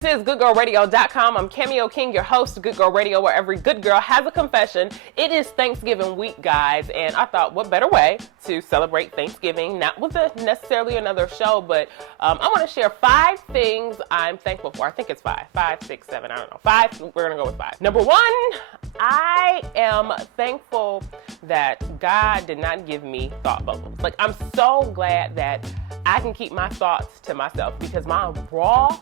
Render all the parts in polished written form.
This is goodgirlradio.com. I'm Cameo King, your host of Good Girl Radio, where every good girl has a confession. It is Thanksgiving week, guys, and I thought, what better way to celebrate Thanksgiving, not with necessarily another show, but I want to share 5 things I'm thankful for. I think it's 5, 6, 7, I don't know. 5, we're going to go with 5. Number 1, I am thankful that God did not give me thought bubbles. Like, I'm so glad that I can keep my thoughts to myself, because my raw,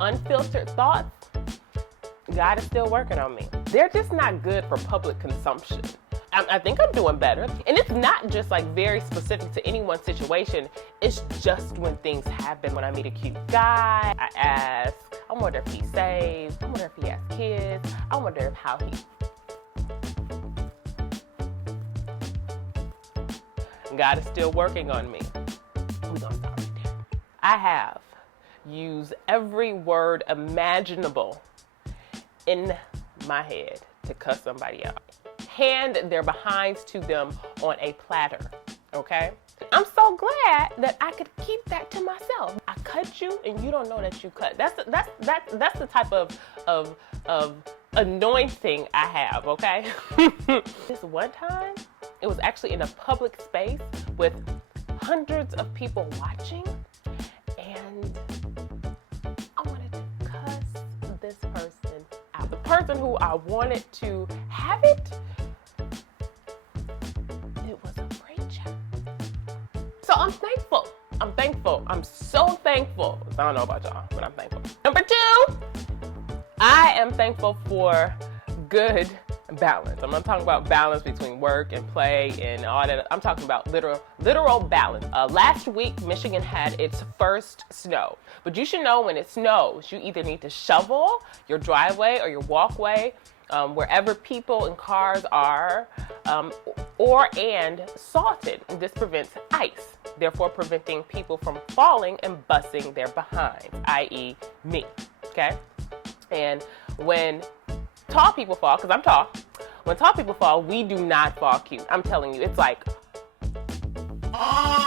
unfiltered thoughts, God is still working on me. They're just not good for public consumption. I think I'm doing better. And it's not just like very specific to any one situation. It's just when things happen. When I meet a cute guy, I ask, I wonder if he's saved. I wonder if he has kids. I wonder how he... God is still working on me. We're gonna stop right there. I have used every word imaginable in my head to cuss somebody out. Hand their behinds to them on a platter, okay? I'm so glad that I could keep that to myself. I cut you and you don't know that you cut. That's the type of anointing I have, okay? This one time, it was actually in a public space with hundreds of people watching, and I wanted to cuss this person out. The person who I wanted to have it was a preacher. So I'm thankful. I'm so thankful. I don't know about y'all, but I'm thankful. Number 2, I am thankful for good balance. I'm not talking about balance between work and play and all that. I'm talking about literal balance. Last week, Michigan had its first snow. But you should know when it snows, you either need to shovel your driveway or your walkway, wherever people and cars are, and salt it. This prevents ice, therefore preventing people from falling and busting their behinds, i.e. me, okay? And when tall people fall, because I'm tall, when tall people fall, we do not fall cute. I'm telling you, it's like arms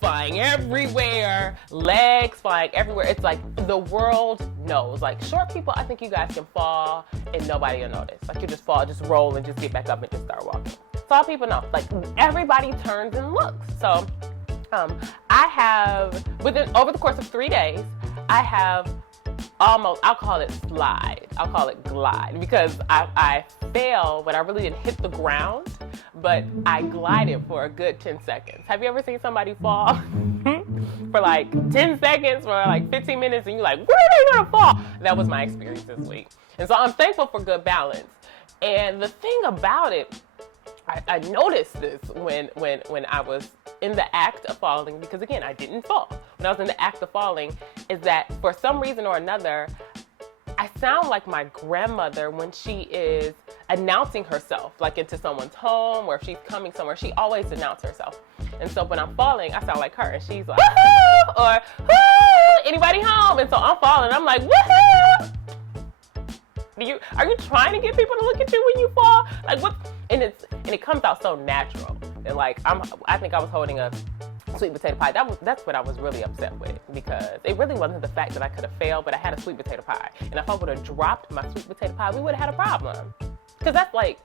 flying everywhere, legs flying everywhere. It's like the world knows. Like, short people, I think you guys can fall and nobody will notice. Like, you just fall, just roll and just get back up and just start walking. Tall people know. Like, everybody turns and looks. So I have, over the course of 3 days, I have almost, I'll call it slide, I'll call it glide, because I fell, but I really didn't hit the ground, but I glided for a good 10 seconds. Have you ever seen somebody fall for like 10 seconds, for like 15 minutes, and you're like, where are they gonna fall? That was my experience this week. And so I'm thankful for good balance. And the thing about it, I noticed this when I was in the act of falling, because again, I didn't fall. When I was in the act of falling, is that for some reason or another, I sound like my grandmother when she is announcing herself, like into someone's home, or if she's coming somewhere, she always announces herself. And so when I'm falling, I sound like her, and she's like, woohoo, or woo, anybody home? And so I'm falling, I'm like, woohoo! Are you trying to get people to look at you when you fall? Like, what? And it comes out so natural. And like, I think I was holding a sweet potato pie. That's what I was really upset with, because it really wasn't the fact that I could have failed, but I had a sweet potato pie. And if I would have dropped my sweet potato pie, we would have had a problem. Because that's like,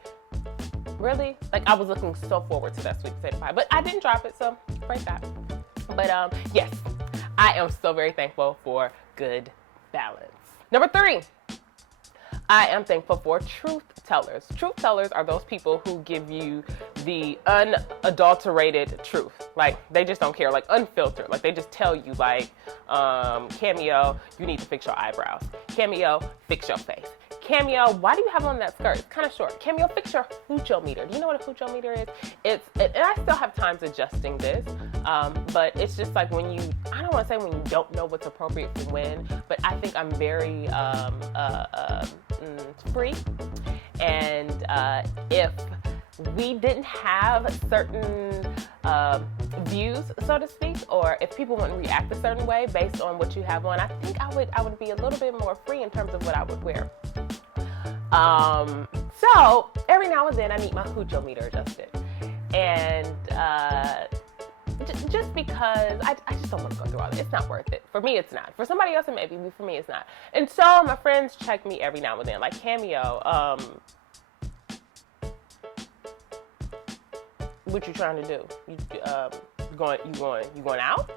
really? Like, I was looking so forward to that sweet potato pie, but I didn't drop it, so praise God. But yes, I am so very thankful for good balance. Number 3. I am thankful for truth tellers. Truth tellers are those people who give you the unadulterated truth. Like, they just don't care, like unfiltered. Like, they just tell you, like, Cameo, you need to fix your eyebrows. Cameo, fix your face. Cameo, why do you have on that skirt? It's kind of short. Cameo, fix your hoochometer. Do you know what a hoochometer is? And I still have times adjusting this, but it's just like when you, I don't want to say when you don't know what's appropriate for when, but I think I'm very free. And if we didn't have certain views, so to speak, or if people wouldn't react a certain way based on what you have on, I think I would be a little bit more free in terms of what I would wear. So every now and then I need my hoochometer adjusted. And just because I just don't want to go through all that. It's not worth it. For me, it's not. For somebody else, it may be, but for me, it's not. And so my friends check me every now and then, like, Cameo, what you trying to do? You going out?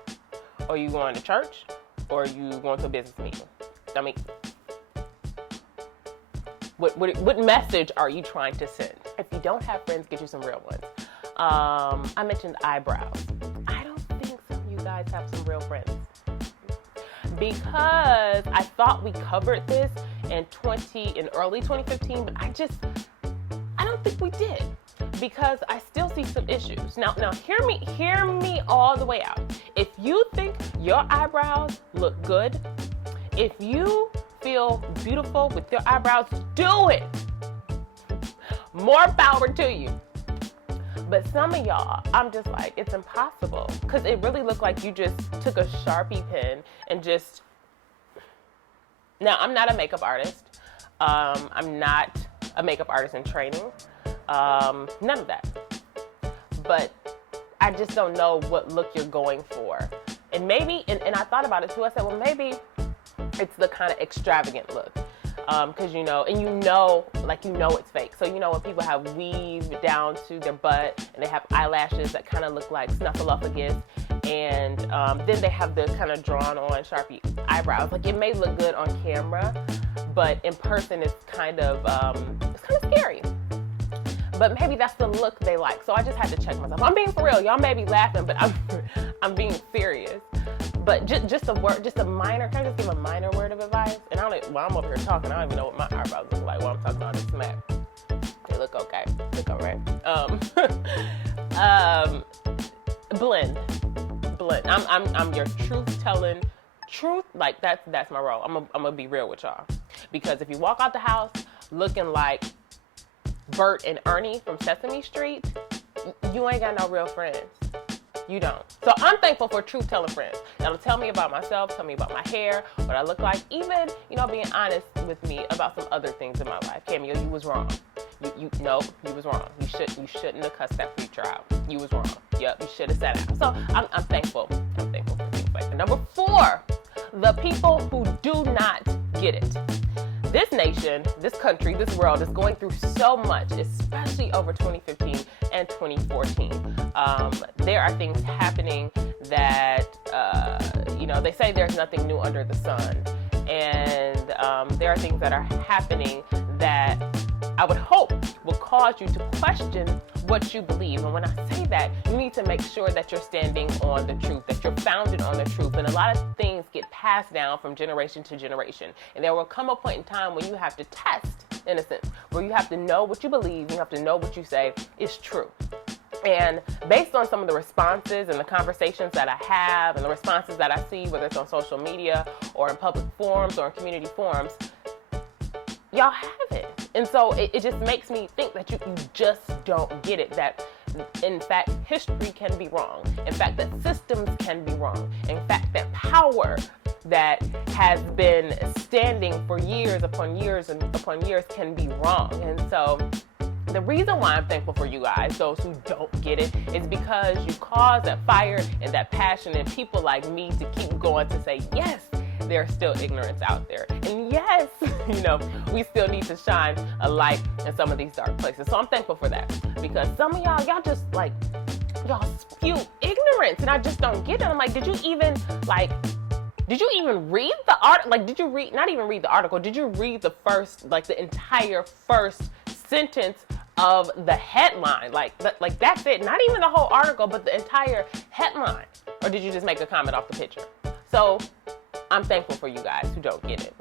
Or you going to church? Or you going to a business meeting? I mean, what message are you trying to send? If you don't have friends, get you some real ones. I mentioned eyebrows. I don't think some of you guys have some real friends. Because I thought we covered this in early 2015, but I don't think we did. Because I still see some issues. Now hear me all the way out. If you think your eyebrows look good, if you feel beautiful with your eyebrows, do it. More power to you. But some of y'all, I'm just like, it's impossible. Because it really looked like you just took a Sharpie pen and just... Now, I'm not a makeup artist. I'm not a makeup artist in training. None of that. But I just don't know what look you're going for. And maybe, and I thought about it too. I said, well, maybe it's the kind of extravagant look. Because it's fake. So when people have weave down to their butt and they have eyelashes that kind of look like Snuffleupagus, and then they have the kind of drawn on Sharpie eyebrows. Like, it may look good on camera, but in person it's kind of scary. But maybe that's the look they like. So I just had to check myself. I'm being for real. Y'all may be laughing, but I'm being serious. But just a minor, can I just give a minor word of advice? And while I'm over here talking, I don't even know what my eyebrows look like while I'm talking about this smack. They look okay. Look all right. Blend. I'm your truth-telling, like that's my role. I'm gonna be real with y'all. Because if you walk out the house looking like Bert and Ernie from Sesame Street, you ain't got no real friends. You don't. So I'm thankful for truth-telling friends that'll tell me about myself, tell me about my hair, what I look like, even, being honest with me about some other things in my life. Cameo, you was wrong. You was wrong. You shouldn't have cussed that preacher out. You was wrong. Yep, you should have sat out. So I'm thankful. I'm thankful for things like that. Number 4, the people who do not get it. This nation, this country, this world is going through so much, especially over 2015 and 2014. There are things happening that, they say there's nothing new under the sun. And there are things that are happening that I would hope will cause you to question what you believe. And when I say that, you need to make sure that you're standing on the truth, that you're founded on the truth. And a lot of things get passed down from generation to generation. And there will come a point in time when you have to test, in a sense, where you have to know what you believe, you have to know what you say is true. And based on some of the responses and the conversations that I have and the responses that I see, whether it's on social media or in public forums or in community forums, y'all have it. And so it just makes me think that you just don't get it, that in fact history can be wrong, in fact that systems can be wrong, in fact that power that has been standing for years upon years and upon years can be wrong. And so the reason why I'm thankful for you guys, those who don't get it, is because you cause that fire and that passion in people like me to keep going to say, yes, there's still ignorance out there. And yes, we still need to shine a light in some of these dark places. So I'm thankful for that. Because some of y'all just y'all spew ignorance and I just don't get it. I'm like, did you even read the article? Like, did you read, not even read the article, did you read the entire first sentence of the headline? Like that's it. Not even the whole article, but the entire headline. Or did you just make a comment off the picture? So I'm thankful for you guys who don't get it.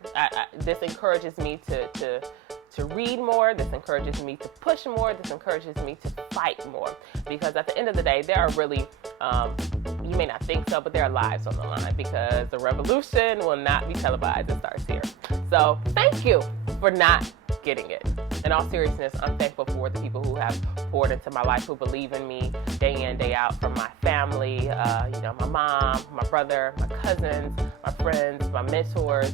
This encourages me to read more. This encourages me to push more. This encourages me to fight more. Because at the end of the day, there are really, you may not think so, but there are lives on the line. Because the revolution will not be televised. It starts here. So thank you for not getting it. In all seriousness, I'm thankful for the people who have poured into my life, who believe in me day in, day out, from my family, my mom, my brother, my cousins, my friends, my mentors,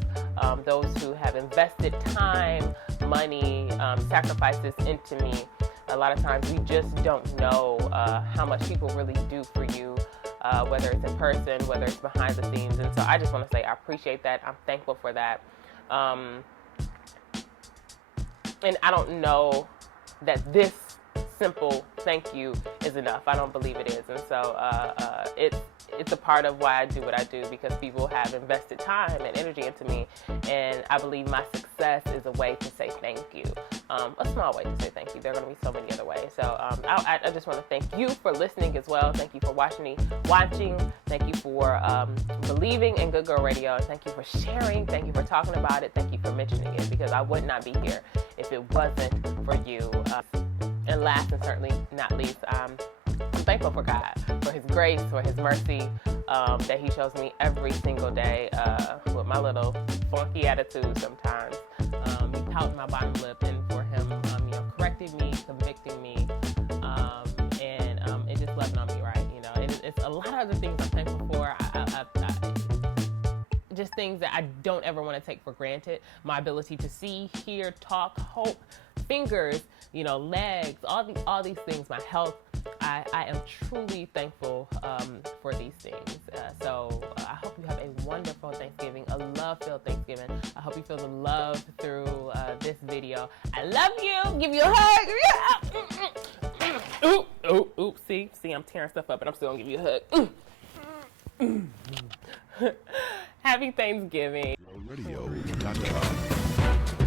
those who have invested time, money, sacrifices into me. A lot of times we just don't know how much people really do for you whether it's in person, whether it's behind the scenes. And so I just want to say I appreciate that. I'm thankful for that. And I don't know that this simple thank you is enough. I don't believe it is. And so it's a part of why I do what I do, because people have invested time and energy into me, and I believe my success is a way to say thank you. A small way to say thank you. There are going to be so many other ways. So I just want to thank you for listening as well. Thank you for watching. Thank you for believing in Good Girl Radio. And thank you for sharing. Thank you for talking about it. Thank you for mentioning it, because I would not be here if it wasn't for you. And last and certainly not least, I'm thankful for God, for His grace, for His mercy that He shows me every single day with my little funky attitude sometimes. He pouted my bottom lip, and for Him, correcting me, convicting me, and just loving on me right. It's a lot of other things I'm thankful for. Just things that I don't ever want to take for granted. My ability to see, hear, talk, hope, fingers, legs, all these things, my health. I am truly thankful for these things. So I hope you have a wonderful Thanksgiving, a love-filled Thanksgiving. I hope you feel the love through this video. I love you. Give you a hug. Oop. See, I'm tearing stuff up, and I'm still gonna give you a hug. Happy Thanksgiving. Radio.com.